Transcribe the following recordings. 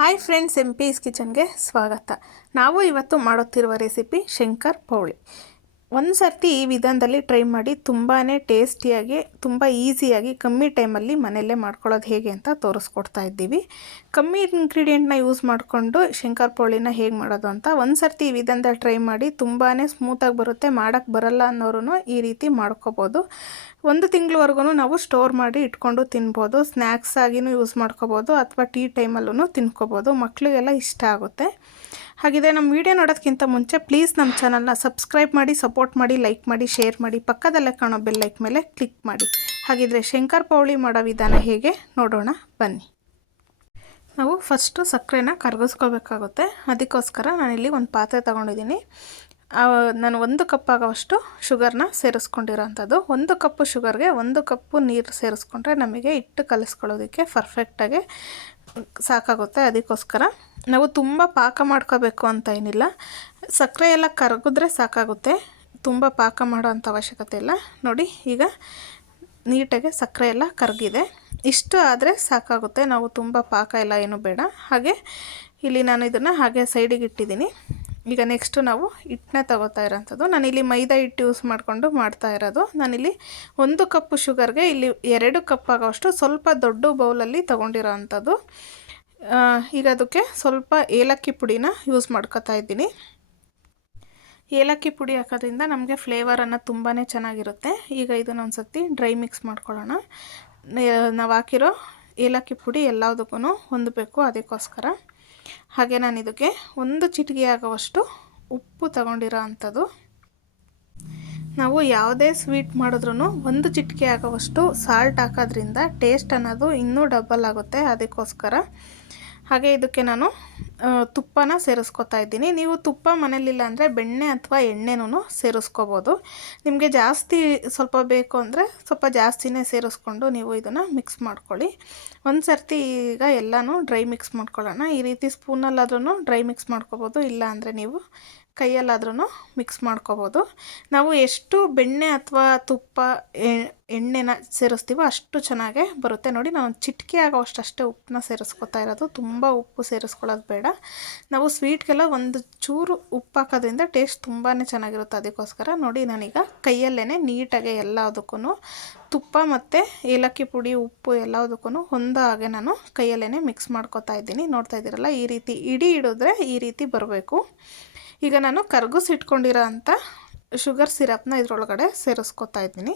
Hi friends M is ಕಿಚನ್ಗೆ ಸ್ವಾಗತ. ನಾವು ಇವತ್ತು ಮಾಡುತ್ತಿರುವ ರೆಸಿಪಿ ಶಂಕರ್ ಪೌಳಿ. ಒಂದು ಸರ್ತಿ ಈ ವಿಧಾನದಲ್ಲಿ ಟ್ರೈ ಮಾಡಿ ತುಂಬಾ ಟೇಸ್ಟಿಯಾಗಿ ತುಂಬ ಈಸಿಯಾಗಿ ಕಮ್ಮಿ ಟೈಮಲ್ಲಿ ಮನೆಯಲ್ಲೇ ಮಾಡ್ಕೊಳ್ಳೋದು ಹೇಗೆ ಅಂತ ತೋರಿಸ್ಕೊಡ್ತಾ ಇದ್ದೀವಿ. ಕಮ್ಮಿ ಇಂಗ್ರೀಡಿಯೆಂಟ್ನ ಯೂಸ್ ಮಾಡಿಕೊಂಡು ಶಂಕರ್ ಪೌಳಿನ ಹೇಗೆ ಮಾಡೋದು ಅಂತ ಒಂದು ಸರ್ತಿ ಈ ವಿಧಾನದಲ್ಲಿ ಟ್ರೈ ಮಾಡಿ ತುಂಬಾ ಸ್ಮೂತಾಗಿ ಬರುತ್ತೆ ಮಾಡೋಕ್ಕೆ ಬರಲ್ಲ ಅನ್ನೋರು ಈ ರೀತಿ ಮಾಡ್ಕೋಬೋದು. ಒಂದು ತಿಂಗಳವರೆಗೂ ನಾವು ಸ್ಟೋರ್ ಮಾಡಿ ಇಟ್ಕೊಂಡು ತಿನ್ಬೋದು ಸ್ನ್ಯಾಕ್ಸ್ ಆಗಿನೂ ಯೂಸ್ ಮಾಡ್ಕೋಬೋದು ಅಥವಾ ಟೀ ಟೈಮಲ್ಲೂ ತಿನ್ಕೋಬೋದು ಮಕ್ಕಳಿಗೆಲ್ಲ ಇಷ್ಟ ಆಗುತ್ತೆ. ಹಾಗಿದೆ ನಮ್ಮ ವಿಡಿಯೋ ನೋಡೋದಕ್ಕಿಂತ ಮುಂಚೆ ಪ್ಲೀಸ್ ನಮ್ಮ ಚಾನಲ್ನ ಸಬ್ಸ್ಕ್ರೈಬ್ ಮಾಡಿ ಸಪೋರ್ಟ್ ಮಾಡಿ ಲೈಕ್ ಮಾಡಿ ಶೇರ್ ಮಾಡಿ, ಪಕ್ಕದಲ್ಲೇ ಕಾಣೋ ಬೆಲ್ ಲೈಕ್ ಮೇಲೆ ಕ್ಲಿಕ್ ಮಾಡಿ. ಹಾಗಿದ್ರೆ ಶಂಕರ್ ಪೌಳಿ ಮಾಡೋ ವಿಧಾನ ಹೇಗೆ ನೋಡೋಣ ಬನ್ನಿ. ನಾವು ಫಸ್ಟು ಸಕ್ಕರೆನ ಕರಗಿಸ್ಕೋಬೇಕಾಗುತ್ತೆ. ಅದಕ್ಕೋಸ್ಕರ ನಾನಿಲ್ಲಿ ಒಂದು ಪಾತ್ರೆ ತೊಗೊಂಡಿದ್ದೀನಿ. ನಾನು ಒಂದು ಕಪ್ ಆಗೋವಷ್ಟು ಶುಗರ್ನ ಸೇರಿಸ್ಕೊಂಡಿರೋಂಥದ್ದು. ಒಂದು ಕಪ್ಪು ಶುಗರ್ಗೆ ಒಂದು ಕಪ್ಪು ನೀರು ಸೇರಿಸ್ಕೊಂಡ್ರೆ ನಮಗೆ ಹಿಟ್ಟು ಕಲಿಸ್ಕೊಳ್ಳೋದಕ್ಕೆ ಪರ್ಫೆಕ್ಟಾಗಿ ಸಾಕಾಗುತ್ತೆ. ಅದಕ್ಕೋಸ್ಕರ ನಾವು ತುಂಬ ಪಾಕ ಮಾಡ್ಕೋಬೇಕು ಅಂತ ಏನಿಲ್ಲ. ಸಕ್ಕರೆ ಎಲ್ಲ ಕರಗಿದ್ರೆ ಸಾಕಾಗುತ್ತೆ. ತುಂಬ ಪಾಕ ಮಾಡೋ ಅಂಥ ಅವಶ್ಯಕತೆ ಇಲ್ಲ. ನೋಡಿ, ಈಗ ನೀಟಾಗಿ ಸಕ್ಕರೆ ಎಲ್ಲ ಕರಗಿದೆ. ಇಷ್ಟು ಆದರೆ ಸಾಕಾಗುತ್ತೆ. ನಾವು ತುಂಬ ಪಾಕ ಎಲ್ಲ ಏನು ಬೇಡ. ಹಾಗೆ ಇಲ್ಲಿ ನಾನು ಇದನ್ನು ಹಾಗೆ ಸೈಡಿಗೆ ಇಟ್ಟಿದ್ದೀನಿ. ಈಗ ನೆಕ್ಸ್ಟು ನಾವು ಹಿಟ್ಟನ್ನ ತಗೋತಾ ಇರೋಂಥದ್ದು. ನಾನಿಲ್ಲಿ ಮೈದಾ ಹಿಟ್ಟು ಯೂಸ್ ಮಾಡಿಕೊಂಡು ಮಾಡ್ತಾ ಇರೋದು. ನಾನಿಲ್ಲಿ ಒಂದು ಕಪ್ಪು ಶುಗರ್ಗೆ ಇಲ್ಲಿ ಎರಡು ಕಪ್ ಆಗೋಷ್ಟು ಸ್ವಲ್ಪ ದೊಡ್ಡ ಬೌಲಲ್ಲಿ ತೊಗೊಂಡಿರೋ ಅಂಥದ್ದು ಈಗ ಅದಕ್ಕೆ ಸ್ವಲ್ಪ ಏಲಕ್ಕಿ ಪುಡಿನ ಯೂಸ್ ಮಾಡ್ಕೋತಾ ಇದ್ದೀನಿ. ಏಲಕ್ಕಿ ಪುಡಿ ಹಾಕೋದ್ರಿಂದ ನಮಗೆ ಫ್ಲೇವರನ್ನು ತುಂಬಾ ಚೆನ್ನಾಗಿರುತ್ತೆ. ಈಗ ಇದನ್ನ ಒಂದು ಸರ್ತಿ ಡ್ರೈ ಮಿಕ್ಸ್ ಮಾಡ್ಕೊಳ್ಳೋಣ ನಾವು ಹಾಕಿರೋ ಏಲಕ್ಕಿ ಪುಡಿ ಎಲ್ಲದಕ್ಕೂ ಹೊಂದಬೇಕು ಅದಕ್ಕೋಸ್ಕರ. ಹಾಗೆ ನಾನು ಇದಕ್ಕೆ ಒಂದು ಚಿಟಿಕೆ ಆಗುವಷ್ಟು ಉಪ್ಪು ತಗೊಂಡಿರೋ ಅಂಥದ್ದು. ನಾವು ಯಾವುದೇ ಸ್ವೀಟ್ ಮಾಡಿದ್ರೂ ಒಂದು ಚಿಟಿಕೆ ಆಗೋವಷ್ಟು ಸಾಲ್ಟ್ ಹಾಕೋದ್ರಿಂದ ಟೇಸ್ಟ್ ಅನ್ನೋದು ಇನ್ನೂ ಡಬಲ್ ಆಗುತ್ತೆ ಅದಕ್ಕೋಸ್ಕರ. ಹಾಗೆ ಇದಕ್ಕೆ ನಾನು ತುಪ್ಪನ ಸೇರಿಸ್ಕೊತಾ ಇದ್ದೀನಿ. ನೀವು ತುಪ್ಪ ಮನೇಲಿಲ್ಲ ಅಂದರೆ ಬೆಣ್ಣೆ ಅಥವಾ ಎಣ್ಣೆನೂ ಸೇರಿಸ್ಕೋಬೋದು. ನಿಮಗೆ ಜಾಸ್ತಿ ಸ್ವಲ್ಪ ಬೇಕು ಅಂದರೆ ಸ್ವಲ್ಪ ಜಾಸ್ತಿನೇ ಸೇರಿಸ್ಕೊಂಡು ನೀವು ಇದನ್ನು ಮಿಕ್ಸ್ ಮಾಡ್ಕೊಳ್ಳಿ. ಒಂದು ಸರ್ತಿ ಈಗ ಎಲ್ಲನೂ ಡ್ರೈ ಮಿಕ್ಸ್ ಮಾಡ್ಕೊಳ್ಳೋಣ. ಈ ರೀತಿ ಸ್ಪೂನಲ್ಲಾದ್ರೂ ಡ್ರೈ ಮಿಕ್ಸ್ ಮಾಡ್ಕೋಬೋದು. ಇಲ್ಲ ಅಂದರೆ ನೀವು ಕೈಯಲ್ಲಾದ್ರೂ ಮಿಕ್ಸ್ ಮಾಡ್ಕೋಬೋದು. ನಾವು ಎಷ್ಟು ಬೆಣ್ಣೆ ಅಥವಾ ತುಪ್ಪ ಎಣ್ಣೆನ ಸೇರಿಸ್ತೀವೋ ಅಷ್ಟು ಚೆನ್ನಾಗೆ ಬರುತ್ತೆ. ನೋಡಿ ನಾನು ಚಿಟಿಕೆ ಆಗೋಷ್ಟಷ್ಟೇ ಉಪ್ಪನ್ನ ಸೇರಿಸ್ಕೊತಾ ಇರೋದು. ತುಂಬ ಉಪ್ಪು ಸೇರಿಸ್ಕೊಳ್ಳೋದು ಬೇಡ. ನಾವು ಸ್ವೀಟ್ಗೆಲ್ಲ ಒಂದು ಚೂರು ಉಪ್ಪು ಹಾಕೋದ್ರಿಂದ ಟೇಸ್ಟ್ ತುಂಬಾ ಚೆನ್ನಾಗಿರುತ್ತೆ ಅದಕ್ಕೋಸ್ಕರ. ನೋಡಿ, ನಾನೀಗ ಕೈಯಲ್ಲೇ ನೀಟಾಗಿ ಎಲ್ಲದಕ್ಕೂ ತುಪ್ಪ ಮತ್ತು ಏಲಕ್ಕಿ ಪುಡಿ, ಉಪ್ಪು ಎಲ್ಲದಕ್ಕೂ ಹೊಂದೋ ಹಾಗೆ ನಾನು ಕೈಯಲ್ಲೇ ಮಿಕ್ಸ್ ಮಾಡ್ಕೊತಾ ಇದ್ದೀನಿ. ನೋಡ್ತಾ ಇದ್ದೀರಲ್ಲ, ಈ ರೀತಿ ಇಡೀ ಇಡಿದ್ರೆ ಈ ರೀತಿ ಬರಬೇಕು. ಈಗ ನಾನು ಕರ್ಗಿಸಿಟ್ಕೊಂಡಿರೋ ಅಂಥ ಶುಗರ್ ಸಿರಪ್ನ ಇದರೊಳಗಡೆ ಸೇರಿಸ್ಕೊತಾ ಇದ್ದೀನಿ.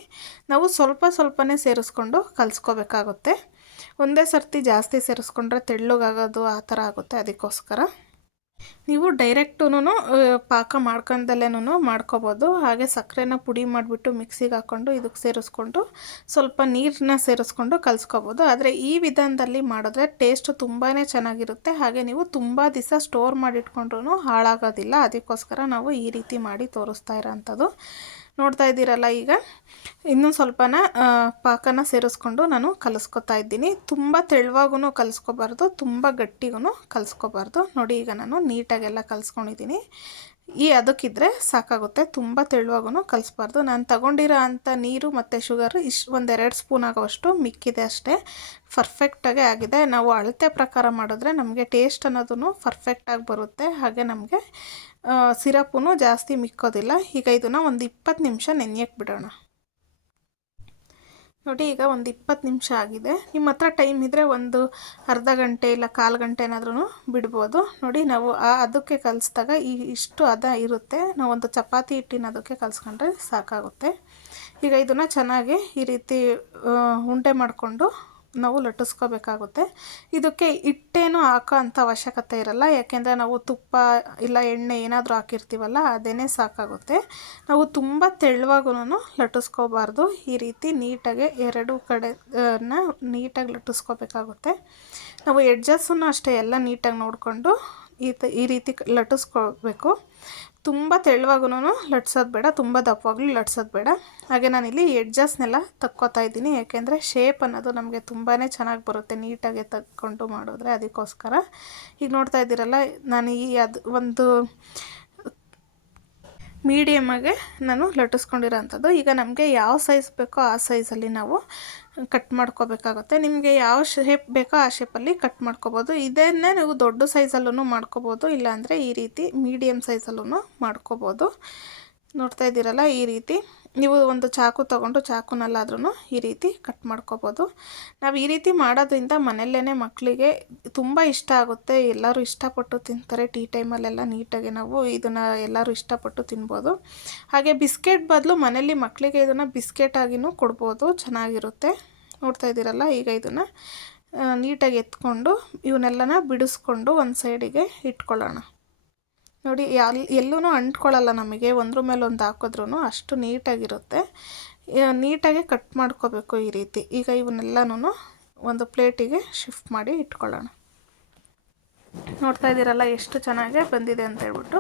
ನಾವು ಸ್ವಲ್ಪ ಸ್ವಲ್ಪನೇ ಸೇರಿಸ್ಕೊಂಡು ಕಲಿಸ್ಕೋಬೇಕಾಗುತ್ತೆ. ಒಂದೇ ಸರ್ತಿ ಜಾಸ್ತಿ ಸೇರಿಸ್ಕೊಂಡ್ರೆ ತೆಳ್ಳಗಾಗೋದು ಆ ಥರ ಆಗುತ್ತೆ ಅದಕ್ಕೋಸ್ಕರ. ನೀವು ಡೈರೆಕ್ಟೂ ಪಾಕ ಮಾಡ್ಕೊಂಡಲ್ಲೇನೂ ಮಾಡ್ಕೋಬೋದು. ಹಾಗೆ ಸಕ್ಕರೆನ ಪುಡಿ ಮಾಡಿಬಿಟ್ಟು ಮಿಕ್ಸಿಗೆ ಹಾಕ್ಕೊಂಡು ಇದಕ್ಕೆ ಸೇರಿಸ್ಕೊಂಡು ಸ್ವಲ್ಪ ನೀರನ್ನ ಸೇರಿಸ್ಕೊಂಡು ಕಲಿಸ್ಕೋಬೋದು. ಆದರೆ ಈ ವಿಧಾನದಲ್ಲಿ ಮಾಡಿದ್ರೆ ಟೇಸ್ಟ್ ತುಂಬಾ ಚೆನ್ನಾಗಿರುತ್ತೆ. ಹಾಗೆ ನೀವು ತುಂಬ ದಿವಸ ಸ್ಟೋರ್ ಮಾಡಿಟ್ಕೊಂಡ್ರೂ ಹಾಳಾಗೋದಿಲ್ಲ. ಅದಕ್ಕೋಸ್ಕರ ನಾವು ಈ ರೀತಿ ಮಾಡಿ ತೋರಿಸ್ತಾ ಇರೋಂಥದ್ದು. ನೋಡ್ತಾ ಇದ್ದೀರಲ್ಲ ಈಗ? ಇನ್ನೂ ಸ್ವಲ್ಪನ ಪಾಕನ ಸೇರಿಸ್ಕೊಂಡು ನಾನು ಕಲಿಸ್ಕೊತಾ ಇದ್ದೀನಿ. ತುಂಬ ತೆಳುವಾಗೂ ಕಲಿಸ್ಕೋಬಾರ್ದು, ತುಂಬ ಗಟ್ಟಿಗೂ ಕಲಿಸ್ಕೋಬಾರ್ದು. ನೋಡಿ ಈಗ ನಾನು ನೀಟಾಗೆಲ್ಲ ಕಲಿಸ್ಕೊಂಡಿದ್ದೀನಿ. ಈ ಅದಕ್ಕಿದ್ರೆ ಸಾಕಾಗುತ್ತೆ, ತುಂಬ ತೆಳುವಾಗೂ ಕಲಿಸ್ಬಾರ್ದು. ನಾನು ತಗೊಂಡಿರೋ ಅಂಥ ನೀರು ಮತ್ತು ಶುಗರು ಇಷ್ಟು ಒಂದೆರಡು ಸ್ಪೂನ್ ಆಗೋವಷ್ಟು ಮಿಕ್ಕಿದೆ ಅಷ್ಟೇ. ಪರ್ಫೆಕ್ಟಾಗೆ ಆಗಿದೆ. ನಾವು ಅಳತೆ ಪ್ರಕಾರ ಮಾಡಿದ್ರೆ ನಮಗೆ ಟೇಸ್ಟ್ ಅನ್ನೋದು ಪರ್ಫೆಕ್ಟಾಗಿ ಬರುತ್ತೆ. ಹಾಗೆ ನಮಗೆ ಸಿರಪ್ಪು ಜಾಸ್ತಿ ಮಿಕ್ಕೋದಿಲ್ಲ. ಈಗ ಇದನ್ನು ಒಂದು ಇಪ್ಪತ್ತು ನಿಮಿಷ ನೆನೆಯಕ್ಕೆ ಬಿಡೋಣ. ನೋಡಿ, ಈಗ ಒಂದು ಇಪ್ಪತ್ತು ನಿಮಿಷ ಆಗಿದೆ. ನಿಮ್ಮ ಹತ್ರ ಟೈಮ್ ಇದ್ದರೆ ಒಂದು ಅರ್ಧ ಗಂಟೆ ಇಲ್ಲ ಕಾಲು ಗಂಟೆ ಏನಾದ್ರೂ ಬಿಡ್ಬೋದು. ನೋಡಿ, ನಾವು ಆ ಅದಕ್ಕೆ ಕಲಿಸಿದಾಗ ಈ ಇಷ್ಟು ಅದ ಇರುತ್ತೆ. ನಾವೊಂದು ಚಪಾತಿ ಹಿಟ್ಟಿನ ಅದಕ್ಕೆ ಕಲಿಸ್ಕೊಂಡ್ರೆ ಸಾಕಾಗುತ್ತೆ. ಈಗ ಇದನ್ನು ಚೆನ್ನಾಗಿ ಈ ರೀತಿ ಉಂಡೆ ಮಾಡಿಕೊಂಡು ನಾವು ಲಟ್ಟಿಸ್ಕೋಬೇಕಾಗುತ್ತೆ. ಇದಕ್ಕೆ ಹಿಟ್ಟೇನು ಹಾಕೋ ಅಂಥ ಅವಶ್ಯಕತೆ ಇರಲ್ಲ. ಯಾಕೆಂದರೆ ನಾವು ತುಪ್ಪ ಇಲ್ಲ ಎಣ್ಣೆ ಏನಾದರೂ ಹಾಕಿರ್ತೀವಲ್ಲ ಅದೇ ಸಾಕಾಗುತ್ತೆ. ನಾವು ತುಂಬ ತೆಳುವಾಗೂ ಲಟ್ಟಿಸ್ಕೋಬಾರ್ದು. ಈ ರೀತಿ ನೀಟಾಗಿ ಎರಡು ಕಡೆ ನೀಟಾಗಿ ಲಟ್ಟಿಸ್ಕೋಬೇಕಾಗುತ್ತೆ. ನಾವು ಎಡ್ಜಸ್ಸನ್ನು ಅಷ್ಟೇ ಎಲ್ಲ ನೀಟಾಗಿ ನೋಡಿಕೊಂಡು ಈ ತ, ಈ ರೀತಿ ಲಟ್ಟಿಸ್ಕೋಬೇಕು ತುಂಬ ತೆಳುವಾಗೂ ಲಟ್ಸೋದು ಬೇಡ, ತುಂಬ ದಪ್ಪವಾಗ್ಲೂ ಲಟ್ಸೋದು ಬೇಡ. ಹಾಗೆ ನಾನಿಲ್ಲಿ ಎಡ್ಜಸ್ನೆಲ್ಲ ತಕ್ಕೋತಾ ಇದ್ದೀನಿ, ಯಾಕೆಂದರೆ ಶೇಪ್ ಅನ್ನೋದು ನಮಗೆ ತುಂಬಾ ಚೆನ್ನಾಗಿ ಬರುತ್ತೆ ನೀಟಾಗಿ ತಕ್ಕೊಂಡು ಮಾಡಿದ್ರೆ ಅದಕ್ಕೋಸ್ಕರ. ಈಗ ನೋಡ್ತಾ ಇದ್ದೀರಲ್ಲ, ನಾನು ಈ ಅದು ಒಂದು ಮೀಡಿಯಮಾಗೆ ನಾನು ಲಟ್ಟಿಸ್ಕೊಂಡಿರೋ ಅಂಥದ್ದು ಈಗ ನಮಗೆ ಯಾವ ಸೈಜ್ ಬೇಕೋ ಆ ಸೈಜಲ್ಲಿ ನಾವು ಕಟ್ ಮಾಡ್ಕೋಬೇಕಾಗುತ್ತೆ. ನಿಮಗೆ ಯಾವ ಶೇಪ್ ಬೇಕೋ ಆ ಶೇಪಲ್ಲಿ ಕಟ್ ಮಾಡ್ಕೋಬೋದು. ಇದನ್ನೇ ನೀವು ದೊಡ್ಡ ಸೈಜಲ್ಲೂ ಮಾಡ್ಕೋಬೋದು. ಇಲ್ಲಾಂದರೆ ಈ ರೀತಿ ಮೀಡಿಯಮ್ ಸೈಜಲ್ಲೂ ಮಾಡ್ಕೋಬೋದು. ನೋಡ್ತಾ ಇದ್ದೀರಲ್ಲ ಈ ರೀತಿ. ನೀವು ಒಂದು ಚಾಕು ತಗೊಂಡು ಚಾಕುನಲ್ಲಾದ್ರೂ ಈ ರೀತಿ ಕಟ್ ಮಾಡ್ಕೋಬೋದು. ನಾವು ಈ ರೀತಿ ಮಾಡೋದ್ರಿಂದ ಮನೆಯಲ್ಲೇ ಮಕ್ಕಳಿಗೆ ತುಂಬ ಇಷ್ಟ ಆಗುತ್ತೆ. ಎಲ್ಲರೂ ಇಷ್ಟಪಟ್ಟು ತಿಂತಾರೆ. ಟೀ ಟೈಮಲ್ಲೆಲ್ಲ ನೀಟಾಗಿ ನಾವು ಇದನ್ನು ಎಲ್ಲರೂ ಇಷ್ಟಪಟ್ಟು ತಿನ್ಬೋದು. ಹಾಗೆ ಬಿಸ್ಕೆಟ್ ಬದಲು ಮನೇಲಿ ಮಕ್ಕಳಿಗೆ ಇದನ್ನು ಬಿಸ್ಕೆಟ್ ಆಗಿನೂ ಕೊಡ್ಬೋದು. ಚೆನ್ನಾಗಿರುತ್ತೆ. ನೋಡ್ತಾ ಇದ್ದೀರಲ್ಲ? ಈಗ ಇದನ್ನು ನೀಟಾಗಿ ಎತ್ಕೊಂಡು ಇವನ್ನೆಲ್ಲನ ಬಿಡಿಸ್ಕೊಂಡು ಒಂದು ಸೈಡಿಗೆ ಇಟ್ಕೊಳ್ಳೋಣ. ನೋಡಿ, ಎಲ್ ಎಲ್ಲೂ ಅಂಟ್ಕೊಳ್ಳಲ್ಲ ನಮಗೆ. ಒಂದ್ರ ಮೇಲೆ ಒಂದು ಹಾಕಿದ್ರೂ ಅಷ್ಟು ನೀಟಾಗಿರುತ್ತೆ. ನೀಟಾಗಿ ಕಟ್ ಮಾಡ್ಕೋಬೇಕು ಈ ರೀತಿ. ಈಗ ಇವನ್ನೆಲ್ಲನೂ ಒಂದು ಪ್ಲೇಟಿಗೆ ಶಿಫ್ಟ್ ಮಾಡಿ ಇಟ್ಕೊಳ್ಳೋಣ. ನೋಡ್ತಾ ಇದ್ದೀರಲ್ಲ, ಎಷ್ಟು ಚೆನ್ನಾಗಿ ಬಂದಿದೆ ಅಂತ ಹೇಳ್ಬಿಟ್ಟು.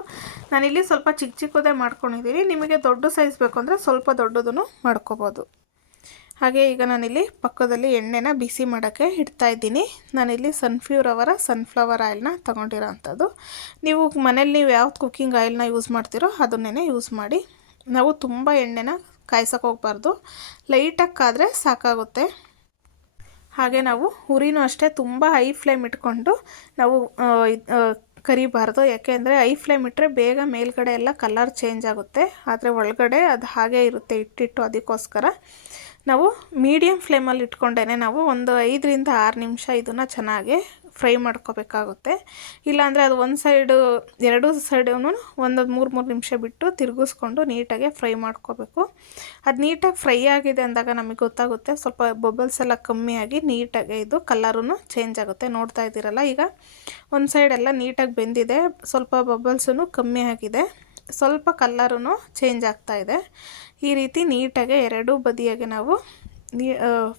ನಾನಿಲ್ಲಿ ಸ್ವಲ್ಪ ಚಿಕ್ಕ ಚಿಕ್ಕದೇ ಮಾಡ್ಕೊಂಡಿದ್ದೀನಿ. ನಿಮಗೆ ದೊಡ್ಡ ಸೈಜ್ ಬೇಕು ಅಂದರೆ ಸ್ವಲ್ಪ ದೊಡ್ಡದನ್ನು ಮಾಡ್ಕೋಬೋದು. ಹಾಗೆ ಈಗ ನಾನಿಲ್ಲಿ ಪಕ್ಕದಲ್ಲಿ ಎಣ್ಣೆನ ಬಿಸಿ ಮಾಡೋಕ್ಕೆ ಇಡ್ತಾ ಇದ್ದೀನಿ. ನಾನಿಲ್ಲಿ ಸನ್ಫ್ಯೂರ್ ಅವರ ಸನ್ಫ್ಲವರ್ ಆಯಿಲ್ನ ತೊಗೊಂಡಿರೋ ಅಂಥದ್ದು. ನೀವು ಮನೇಲಿ ನೀವು ಯಾವ್ದು ಕುಕ್ಕಿಂಗ್ ಆಯಿಲ್ನ ಯೂಸ್ ಮಾಡ್ತೀರೋ ಅದನ್ನೇ ಯೂಸ್ ಮಾಡಿ. ನಾವು ತುಂಬ ಎಣ್ಣೆನ ಕಾಯ್ಸೋಕೆ ಹೋಗ್ಬಾರ್ದು. ಲೈಟಾಗಿ ಕಾದರೆ ಸಾಕಾಗುತ್ತೆ. ಹಾಗೆ ನಾವು ಉರಿನೂ ಅಷ್ಟೇ ತುಂಬ ಹೈ ಫ್ಲೇಮ್ ಇಟ್ಕೊಂಡು ನಾವು ಕರಿಬಾರ್ದು. ಯಾಕೆಂದರೆ ಐ ಫ್ಲೇಮ್ ಇಟ್ಟರೆ ಬೇಗ ಮೇಲ್ಗಡೆ ಎಲ್ಲ ಕಲರ್ ಚೇಂಜ್ ಆಗುತ್ತೆ. ಆದರೆ ಒಳಗಡೆ ಅದು ಹಾಗೆ ಇರುತ್ತೆ, ಇಟ್ಟಿಟ್ಟು ಅದಕ್ಕೋಸ್ಕರ. ನಾವು ಮೀಡಿಯಮ್ ಫ್ಲೇಮಲ್ಲಿ ಇಟ್ಕೊಂಡೇ ನಾವು ಒಂದು ಐದರಿಂದ ಆರು ನಿಮಿಷ ಇದನ್ನು ಚೆನ್ನಾಗಿ ಫ್ರೈ ಮಾಡ್ಕೋಬೇಕಾಗುತ್ತೆ. ಇಲ್ಲಾಂದರೆ ಅದು ಒಂದು ಸೈಡು ಎರಡೂ ಸೈಡೂ ಒಂದು ಮೂರು ಮೂರು ನಿಮಿಷ ಬಿಟ್ಟು ತಿರುಗಿಸ್ಕೊಂಡು ನೀಟಾಗಿ ಫ್ರೈ ಮಾಡ್ಕೋಬೇಕು. ಅದು ನೀಟಾಗಿ ಫ್ರೈ ಆಗಿದೆ ಅಂದಾಗ ನಮಗೆ ಗೊತ್ತಾಗುತ್ತೆ ಸ್ವಲ್ಪ ಬಬಲ್ಸ್ ಎಲ್ಲ ಕಮ್ಮಿಯಾಗಿ ನೀಟಾಗಿ ಇದು ಕಲರೂ ಚೇಂಜ್ ಆಗುತ್ತೆ. ನೋಡ್ತಾ ಇದ್ದೀರಲ್ಲ ಈಗ ಒಂದು ಸೈಡೆಲ್ಲ ನೀಟಾಗಿ ಬೆಂದಿದೆ, ಸ್ವಲ್ಪ ಬಬಲ್ಸೂ ಕಮ್ಮಿ ಆಗಿದೆ. ಸ್ವಲ್ಪ ಕಲ್ಲರೂ ಚೇಂಜ್ ಆಗ್ತಾ ಇದೆ. ಈ ರೀತಿ ನೀಟಾಗಿ ಎರಡೂ ಬದಿಯಾಗೆ ನಾವು ನೀ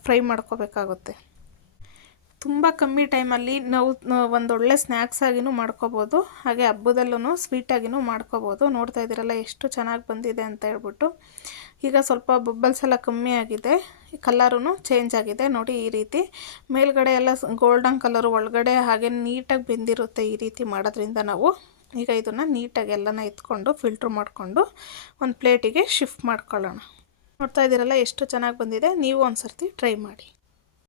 ಫ್ರೈ ಮಾಡ್ಕೋಬೇಕಾಗುತ್ತೆ. ತುಂಬ ಕಮ್ಮಿ ಟೈಮಲ್ಲಿ ನಾವು ಒಂದೊಳ್ಳೆ ಸ್ನ್ಯಾಕ್ಸ್ ಆಗಿನೂ ಮಾಡ್ಕೋಬೋದು, ಹಾಗೆ ಹಬ್ಬದಲ್ಲೂ ಸ್ವೀಟಾಗಿನೂ ಮಾಡ್ಕೋಬೋದು. ನೋಡ್ತಾ ಇದ್ದೀರಲ್ಲ, ಎಷ್ಟು ಚೆನ್ನಾಗಿ ಬಂದಿದೆ ಅಂತ ಹೇಳ್ಬಿಟ್ಟು. ಈಗ ಸ್ವಲ್ಪ ಬಬ್ಬಲ್ಸ್ ಎಲ್ಲ ಕಮ್ಮಿ ಆಗಿದೆ ಕಲ್ಲರೂ ಚೇಂಜ್ ಆಗಿದೆ. ನೋಡಿ ಈ ರೀತಿ ಮೇಲ್ಗಡೆ ಎಲ್ಲ ಗೋಲ್ಡನ್ ಕಲರು ಒಳಗಡೆ ಹಾಗೆ ನೀಟಾಗಿ ಬೆಂದಿರುತ್ತೆ ಈ ರೀತಿ ಮಾಡೋದ್ರಿಂದ ನಾವು. ಈಗ ಇದನ್ನು ನೀಟಾಗಿ ಎಲ್ಲನ ಎತ್ಕೊಂಡು ಫಿಲ್ಟ್ರ್ ಮಾಡಿಕೊಂಡು ಒಂದು ಪ್ಲೇಟಿಗೆ ಶಿಫ್ಟ್ ಮಾಡ್ಕೊಳ್ಳೋಣ. ನೋಡ್ತಾ ಇದ್ದೀರಲ್ಲ ಎಷ್ಟು ಚೆನ್ನಾಗಿ ಬಂದಿದೆ, ನೀವು ಒಂದು ಸರ್ತಿ ಟ್ರೈ ಮಾಡಿ.